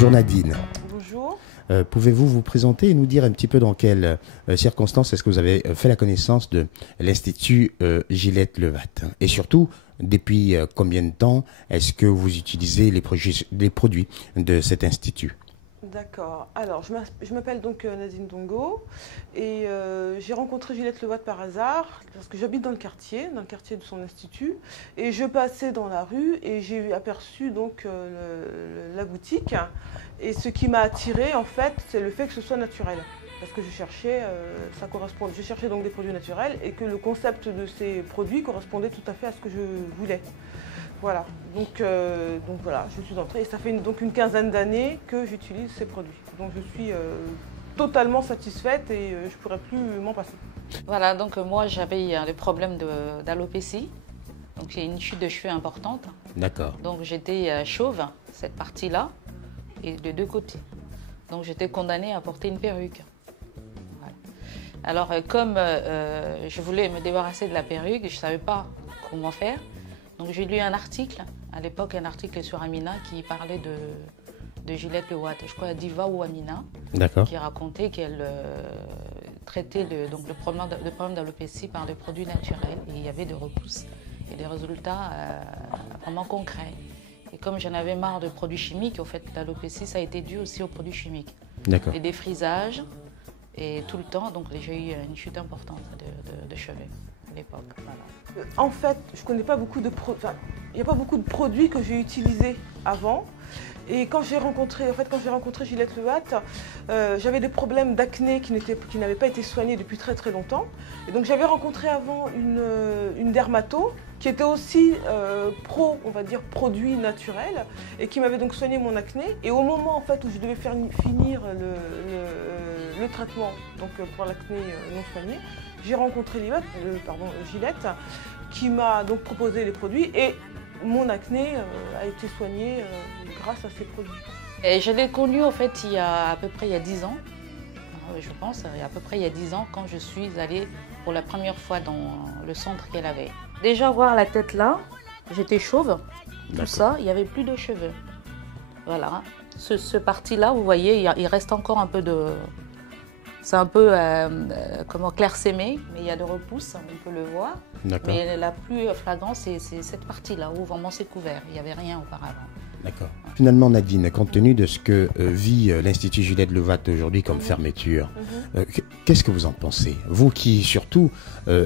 Bonjour Nadine. Bonjour. Pouvez-vous vous présenter et nous dire un petit peu dans quelles circonstances est-ce que vous avez fait la connaissance de l'Institut Gilette Levat? Et surtout, depuis combien de temps est-ce que vous utilisez les produits de cet institut? D'accord. Alors, je m'appelle donc Nadine Dongo et j'ai rencontré Gilette Levat par hasard parce que j'habite dans le quartier de son institut, et je passais dans la rue et j'ai aperçu donc la boutique, et ce qui m'a attirée en fait, c'est le fait que ce soit naturel. Parce que je cherchais, je cherchais donc des produits naturels et que le concept de ces produits correspondait tout à fait à ce que je voulais. Voilà, donc voilà, je suis entrée et ça fait donc une quinzaine d'années que j'utilise ces produits. Donc je suis totalement satisfaite et je ne pourrais plus m'en passer. Voilà, donc moi j'avais le problème d'alopécie, donc j'ai une chute de cheveux importante. D'accord. Donc j'étais chauve, cette partie-là, et de deux côtés. Donc j'étais condamnée à porter une perruque. Voilà. Alors comme je voulais me débarrasser de la perruque, je ne savais pas comment faire. Donc j'ai lu un article, à l'époque un article sur Amina qui parlait de Gilette Levat, je crois Diva ou Amina, qui racontait qu'elle traitait le problème d'alopécie par des produits naturels, et il y avait des repousses et des résultats vraiment concrets. Et comme j'en avais marre de produits chimiques, au fait l'alopécie ça a été dû aussi aux produits chimiques. D'accord. Et des frisages, et tout le temps, donc j'ai eu une chute importante de cheveux. Voilà. En fait, je connais pas beaucoup de il n'y a pas beaucoup de produits que j'ai utilisés avant. Et quand j'ai rencontré Gilette Levat, j'avais des problèmes d'acné qui n'avaient pas été soignés depuis très très longtemps. Et donc j'avais rencontré avant une dermato qui était aussi on va dire, produit naturel, et qui m'avait donc soigné mon acné. Et au moment en fait où je devais finir le traitement donc pour l'acné non soigné, j'ai rencontré Gilette, qui m'a donc proposé les produits, et mon acné a été soigné grâce à ces produits. Et je l'ai connue en fait à peu près il y a 10 ans, je pense, à peu près il y a 10 ans, quand je suis allée pour la première fois dans le centre qu'elle avait. Déjà voir la tête là, j'étais chauve, tout ça, il n'y avait plus de cheveux. Voilà, ce parti-là, vous voyez, il reste encore un peu de... C'est un peu clairsemé, mais il y a de repousses, on peut le voir. Mais la plus flagrante, c'est cette partie-là où vraiment c'est couvert. Il n'y avait rien auparavant. D'accord. Finalement, Nadine, compte tenu de ce que vit l'Institut Gilette Levat aujourd'hui comme fermeture, qu'est-ce que vous en pensez? Vous qui, surtout,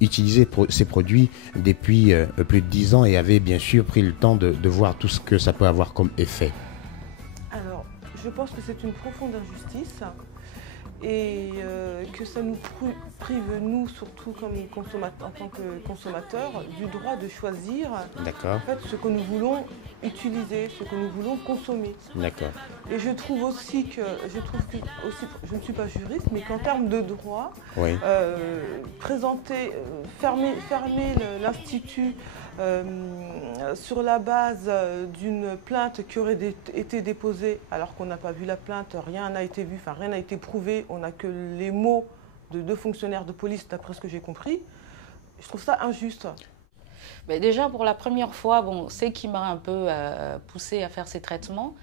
utilisez ces produits depuis plus de 10 ans et avez bien sûr pris le temps de voir tout ce que ça peut avoir comme effet. Alors, je pense que c'est une profonde injustice. Et que ça nous prive, nous, surtout en tant que consommateurs, du droit de choisir en fait, ce que nous voulons utiliser, ce que nous voulons consommer. D'accord. Et je trouve aussi je ne suis pas juriste, mais qu'en termes de droit, fermer l'Institut sur la base d'une plainte qui aurait été déposée, alors qu'on n'a pas vu la plainte, rien n'a été vu, rien n'a été prouvé, on n'a que les mots de deux fonctionnaires de police, d'après ce que j'ai compris. Je trouve ça injuste. Mais déjà, pour la première fois, ce qui m'a un peu poussée à faire ces traitements,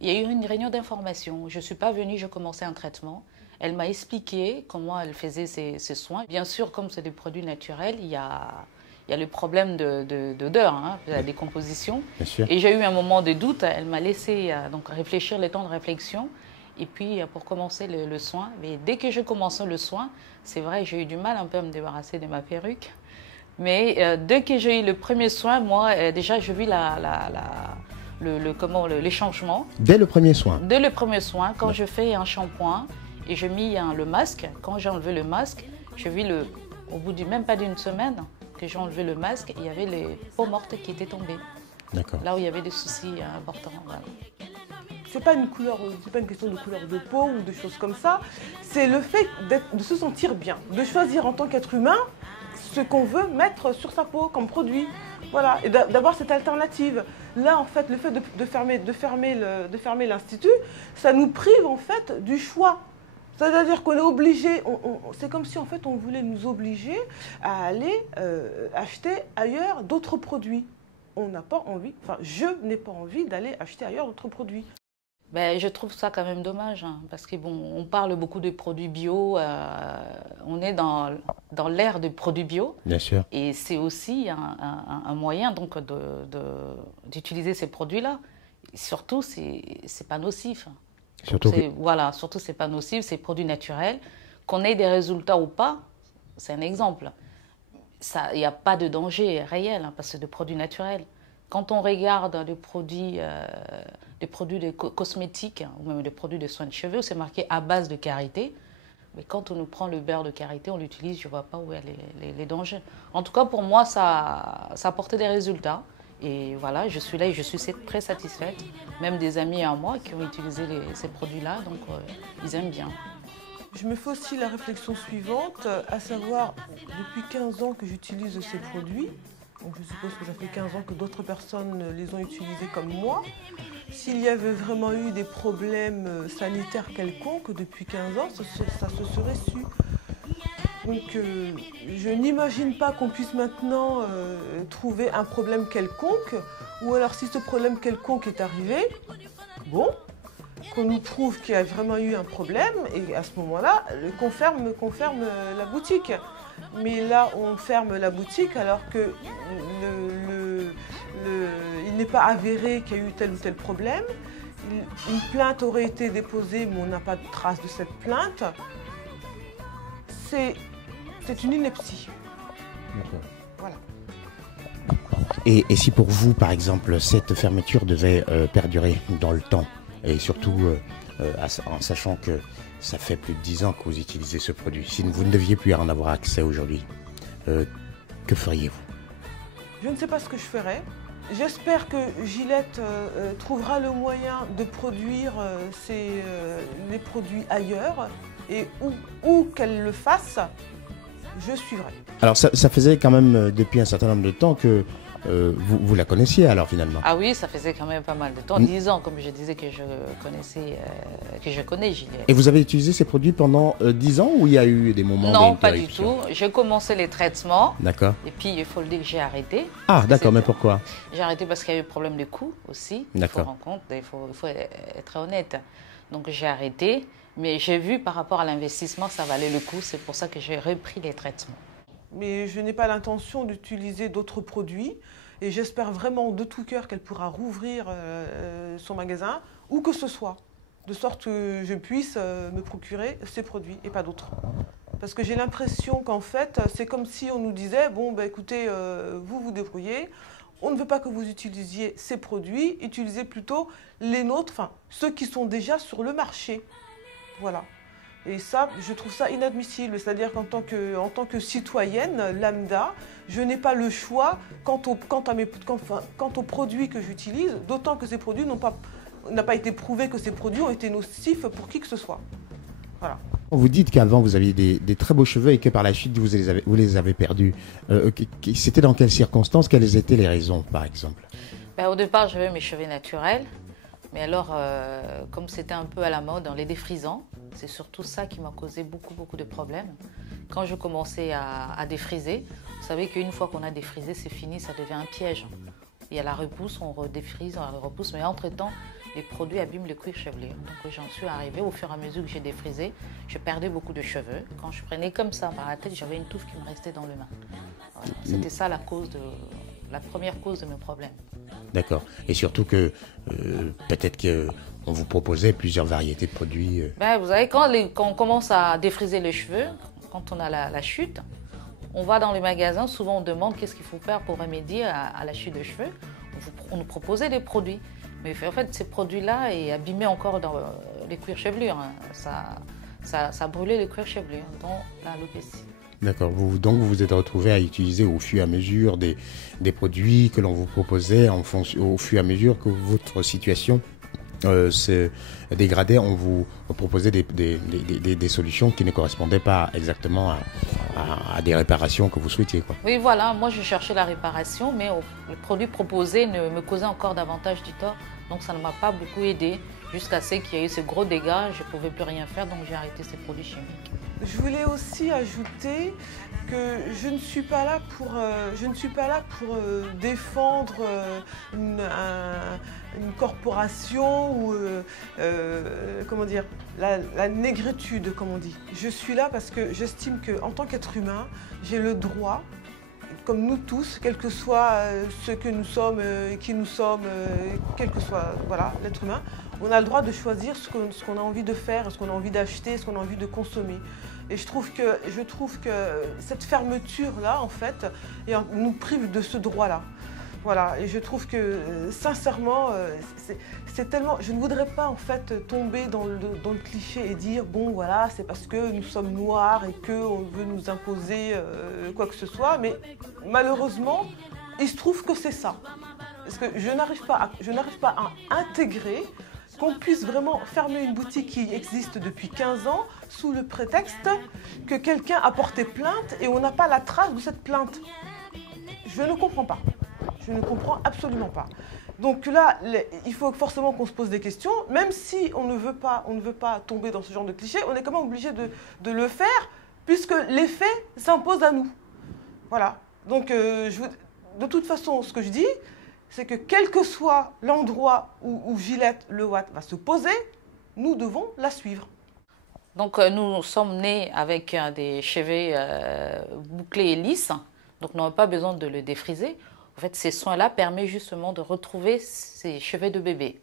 il y a eu une réunion d'information. Je ne suis pas venue, je commençais un traitement. Elle m'a expliqué comment elle faisait ses soins. Bien sûr, comme c'est des produits naturels, il y a le problème d'odeur, de la décomposition. Et j'ai eu un moment de doute. Elle m'a laissé donc réfléchir, le temps de réflexion. Et puis, pour commencer le soin. Mais dès que je commençais le soin, c'est vrai, j'ai eu du mal un peu à me débarrasser de ma perruque. Mais dès que j'ai eu le premier soin, moi, déjà, je vis les changements. Dès le premier soin? Dès le premier soin, quand je fais un shampoing et je mets le masque, quand j'ai enlevé le masque, je vis au bout même pas d'une semaine que j'ai enlevé le masque, il y avait les peaux mortes qui étaient tombées. D'accord. Là où il y avait des soucis importants. Voilà. C'est pas une question de couleur de peau ou de choses comme ça. C'est le fait de se sentir bien, de choisir en tant qu'être humain ce qu'on veut mettre sur sa peau comme produit. Voilà, et d'avoir cette alternative. Là, en fait, le fait de fermer l'Institut, ça nous prive en fait du choix. C'est-à-dire qu'on est obligé, c'est comme si en fait on voulait nous obliger à aller acheter ailleurs d'autres produits. On n'a pas envie, je n'ai pas envie d'aller acheter ailleurs d'autres produits. Ben, je trouve ça quand même dommage, hein, parce que bon, on parle beaucoup de produits bio, on est dans l'ère des produits bio. Bien sûr. Et c'est aussi un moyen donc d'utiliser ces produits-là. Surtout, c'est pas nocif. Surtout voilà, surtout c'est pas nocif, c'est produits naturels. Qu'on ait des résultats ou pas, c'est un exemple. Il n'y a pas de danger réel, hein, parce que c'est des produits naturels. Quand on regarde les produits cosmétiques ou même les produits de soins de cheveux, c'est marqué à base de karité. Mais quand on nous prend le beurre de karité, on l'utilise, je ne vois pas où est les dangers. En tout cas, pour moi, ça a apporté des résultats. Et voilà, je suis là et je suis très satisfaite. Même des amis à moi qui ont utilisé ces produits-là, donc ils aiment bien. Je me fais aussi la réflexion suivante, à savoir, depuis 15 ans que j'utilise ces produits, donc je suppose que ça fait 15 ans que d'autres personnes les ont utilisés comme moi. S'il y avait vraiment eu des problèmes sanitaires quelconques depuis 15 ans, ça se serait su. Donc je n'imagine pas qu'on puisse maintenant trouver un problème quelconque, ou alors si ce problème quelconque est arrivé, bon, qu'on nous prouve qu'il y a vraiment eu un problème, et à ce moment-là, qu'on ferme la boutique. Mais là, on ferme la boutique alors que il n'est pas avéré qu'il y a eu tel ou tel problème. Une plainte aurait été déposée, mais on n'a pas de trace de cette plainte. C'est une ineptie. D'accord. Voilà. Et si pour vous, par exemple, cette fermeture devait perdurer dans le temps, et surtout en sachant que ça fait plus de 10 ans que vous utilisez ce produit, si vous ne deviez plus en avoir accès aujourd'hui, que feriez-vous? Je ne sais pas ce que je ferais. J'espère que Gillette trouvera le moyen de produire les produits ailleurs, et où qu'elle le fasse, je suivrai. Alors ça faisait quand même depuis un certain nombre de temps que vous la connaissiez alors finalement. Ah oui, ça faisait quand même pas mal de temps, 10 ans comme je disais que je connais Gillette. Et vous avez utilisé ces produits pendant 10 ans ou il y a eu des moments d'interruption? Non, pas du tout. J'ai commencé les traitements. D'accord. Et puis il faut le dire que j'ai arrêté. Ah d'accord, mais pourquoi? J'ai arrêté parce qu'il y a eu problème de coût aussi. D'accord. Il faut être honnête. Donc j'ai arrêté, mais j'ai vu par rapport à l'investissement, ça valait le coup. C'est pour ça que j'ai repris les traitements. Mais je n'ai pas l'intention d'utiliser d'autres produits. Et j'espère vraiment de tout cœur qu'elle pourra rouvrir son magasin, où que ce soit, de sorte que je puisse me procurer ces produits et pas d'autres. Parce que j'ai l'impression qu'en fait, c'est comme si on nous disait, bon, bah, écoutez, vous vous débrouillez, on ne veut pas que vous utilisiez ces produits, utilisez plutôt les nôtres, enfin, ceux qui sont déjà sur le marché. Voilà. Et ça, je trouve ça inadmissible. C'est-à-dire qu'en tant que citoyenne lambda, je n'ai pas le choix quant aux produits que j'utilise, d'autant que ces produits n'a pas été prouvé que ces produits ont été nocifs pour qui que ce soit. Voilà. Vous dites qu'avant vous aviez des très beaux cheveux et que par la suite vous les avez perdus. C'était dans quelles circonstances? Quelles étaient les raisons par exemple? Ben, au départ, j'avais mes cheveux naturels. Mais alors, comme c'était un peu à la mode, les défrisants, c'est surtout ça qui m'a causé beaucoup de problèmes. Quand je commençais à défriser, vous savez qu'une fois qu'on a défrisé, c'est fini, ça devient un piège. Il y a la repousse, on redéfrise, on repousse, mais entre-temps, les produits abîment le cuir chevelu. Donc j'en suis arrivée, au fur et à mesure que j'ai défrisé, je perdais beaucoup de cheveux. Quand je prenais comme ça par la tête, j'avais une touffe qui me restait dans le main. Voilà. C'était ça la première cause de mes problèmes. D'accord. Et surtout que peut-être qu'on vous proposait plusieurs variétés de produits. Ben, vous savez, quand on commence à défriser les cheveux, quand on a la chute, on va dans les magasins, souvent on demande qu'est-ce qu'il faut faire pour remédier à la chute de cheveux. On nous proposait des produits. Mais en fait, ces produits-là abîmaient encore dans les cuirs chevelures. Hein. Ça brûlait les cuirs chevelus, dont l'alopécie. D'accord. Donc vous vous êtes retrouvé à utiliser au fur et à mesure des produits que l'on vous proposait au fur et à mesure que votre situation se dégradait. On vous proposait des solutions qui ne correspondaient pas exactement à des réparations que vous souhaitiez, quoi. Oui, voilà. Moi, je cherchais la réparation, mais le produit proposé me causait encore davantage du tort. Donc ça ne m'a pas beaucoup aidé jusqu'à ce qu'il y ait eu ce gros dégâts. Je ne pouvais plus rien faire, donc j'ai arrêté ces produits chimiques. Je voulais aussi ajouter que je ne suis pas là pour, défendre une corporation ou comment dire, la négritude, comme on dit. Je suis là parce que j'estime qu'en tant qu'être humain, j'ai le droit, comme nous tous, quel que soit ce que nous sommes, qui nous sommes, quel que soit voilà, l'être humain, on a le droit de choisir ce qu'on a envie de faire, ce qu'on a envie d'acheter, ce qu'on a envie de consommer. Et je trouve que cette fermeture-là, en fait, nous prive de ce droit-là. Voilà, et je trouve que, sincèrement, c'est tellement... Je ne voudrais pas, en fait, tomber dans le cliché et dire, bon, voilà, c'est parce que nous sommes noirs et qu'on veut nous imposer quoi que ce soit, mais malheureusement, il se trouve que c'est ça. Parce que je n'arrive pas à intégrer qu'on puisse vraiment fermer une boutique qui existe depuis 15 ans sous le prétexte que quelqu'un a porté plainte et on n'a pas la trace de cette plainte. Je ne comprends pas. Je ne comprends absolument pas. Donc là, il faut forcément qu'on se pose des questions, même si on ne veut pas tomber dans ce genre de cliché, on est quand même obligé de le faire puisque les faits s'imposent à nous. Voilà. Donc de toute façon, ce que je dis, c'est que quel que soit l'endroit où Gillette Le Watt va se poser, nous devons la suivre. Donc nous sommes nés avec des cheveux bouclés et lisses, donc nous n'avons pas besoin de le défriser. En fait, ces soins-là permettent justement de retrouver ces cheveux de bébé.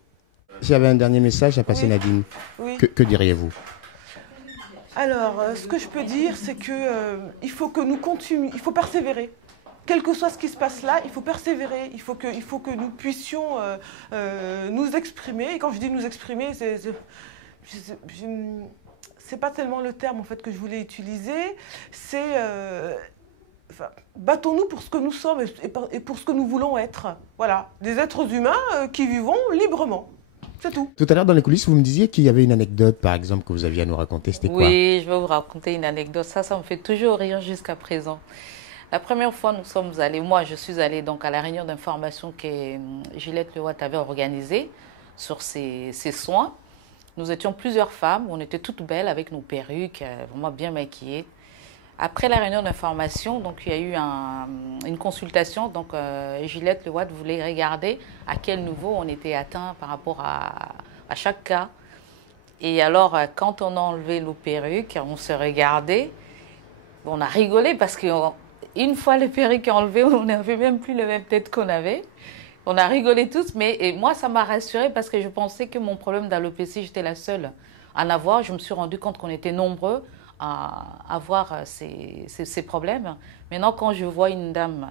S'il y avait un dernier message à passer, oui. Nadine, oui. Que diriez-vous? Alors, ce que je peux dire, c'est qu'il faut que nous continuions, il faut persévérer. Quel que soit ce qui se passe là, il faut persévérer, il faut que nous puissions nous exprimer. Et quand je dis nous exprimer, c'est pas tellement le terme en fait que je voulais utiliser, c'est battons-nous pour ce que nous sommes et pour ce que nous voulons être. Voilà, des êtres humains qui vivons librement. C'est tout. Tout à l'heure dans les coulisses, vous me disiez qu'il y avait une anecdote, par exemple, que vous aviez à nous raconter. C'était quoi? Oui, je vais vous raconter une anecdote. Ça me fait toujours rire jusqu'à présent. La première fois, nous sommes allés, moi je suis allée donc à la réunion d'information que Gillette Le Watt avait organisée sur ses soins. Nous étions plusieurs femmes, on était toutes belles avec nos perruques, vraiment bien maquillées. Après la réunion d'information, donc il y a eu une consultation, donc Gillette Le Watt voulait regarder à quel niveau on était atteint par rapport à chaque cas. Et alors, quand on a enlevé nos perruques, on se regardait, on a rigolé parce que une fois les perruques enlevées, on n'avait même plus la même tête qu'on avait. On a rigolé tous, mais moi, ça m'a rassurée parce que je pensais que mon problème d'alopécie, j'étais la seule à en avoir. Je me suis rendu compte qu'on était nombreux à avoir ces problèmes. Maintenant, quand je vois une dame,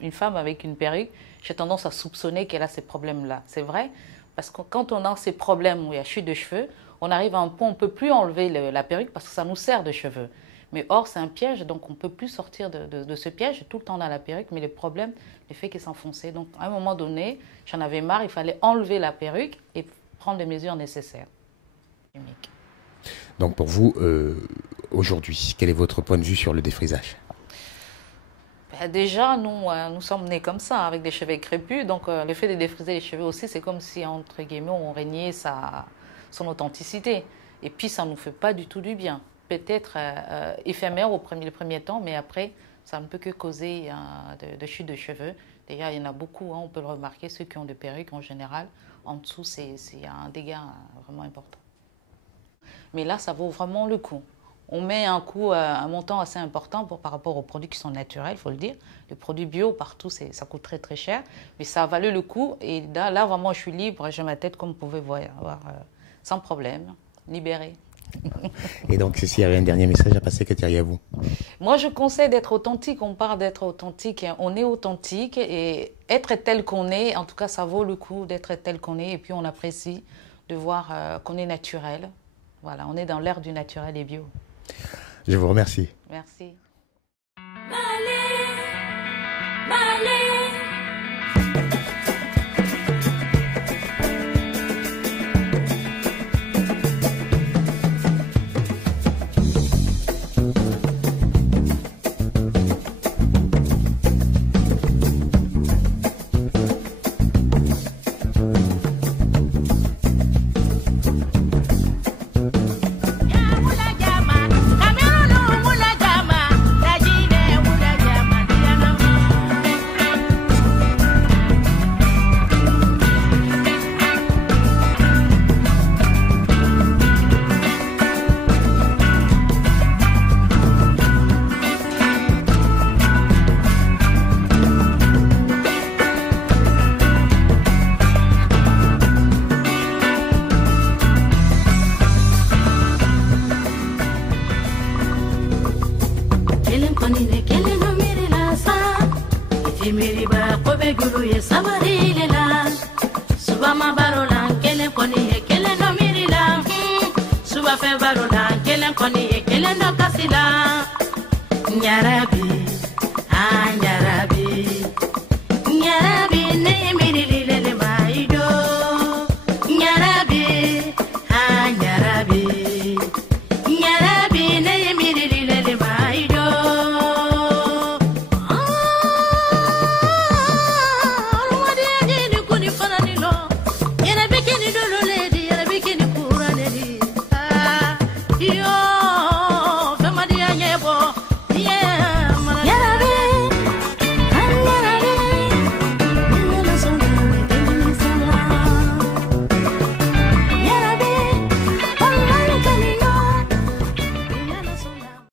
une femme avec une perruque, j'ai tendance à soupçonner qu'elle a ces problèmes-là. C'est vrai, parce que quand on a ces problèmes où il y a chute de cheveux, on arrive à un point où on ne peut plus enlever la perruque parce que ça nous sert de cheveux. Mais or, c'est un piège, donc on ne peut plus sortir de ce piège. Tout le temps, on a la perruque, mais le problème, le fait qu'elle s'enfonçait. Donc, à un moment donné, j'en avais marre, il fallait enlever la perruque et prendre les mesures nécessaires. Donc, pour vous, aujourd'hui, quel est votre point de vue sur le défrisage? Déjà, nous sommes nés comme ça, avec des cheveux crépus. Donc, le fait de défriser les cheveux aussi, c'est comme si, entre guillemets, on régnait son authenticité. Et puis, ça ne nous fait pas du tout du bien. Peut-être éphémère au premier temps, mais après, ça ne peut que causer de chute de cheveux. D'ailleurs, il y en a beaucoup, on peut le remarquer, ceux qui ont des perruques en général, en dessous, c'est un dégât vraiment important. Mais là, ça vaut vraiment le coup. On met un montant assez important par rapport aux produits qui sont naturels, il faut le dire. Les produits bio, partout, ça coûte très très cher, mais ça a valu le coup. Et là vraiment, je suis libre, j'ai ma tête, comme vous pouvez voir, sans problème, libérée. Et donc, s'il y avait un dernier message à passer, que diriez-vous? Moi, je conseille d'être authentique. On parle d'être authentique. On est authentique et être tel qu'on est, en tout cas, ça vaut le coup d'être tel qu'on est. Et puis, on apprécie de voir qu'on est naturel. Voilà, on est dans l'ère du naturel et bio. Je vous remercie. Merci. koni ne kele no miri la sa iti miri ba ko be gulu ye sabari le la suba ma baro la kele koni ye kele no miri la suba fe baro la kele koni ye kele no kasila nyarabi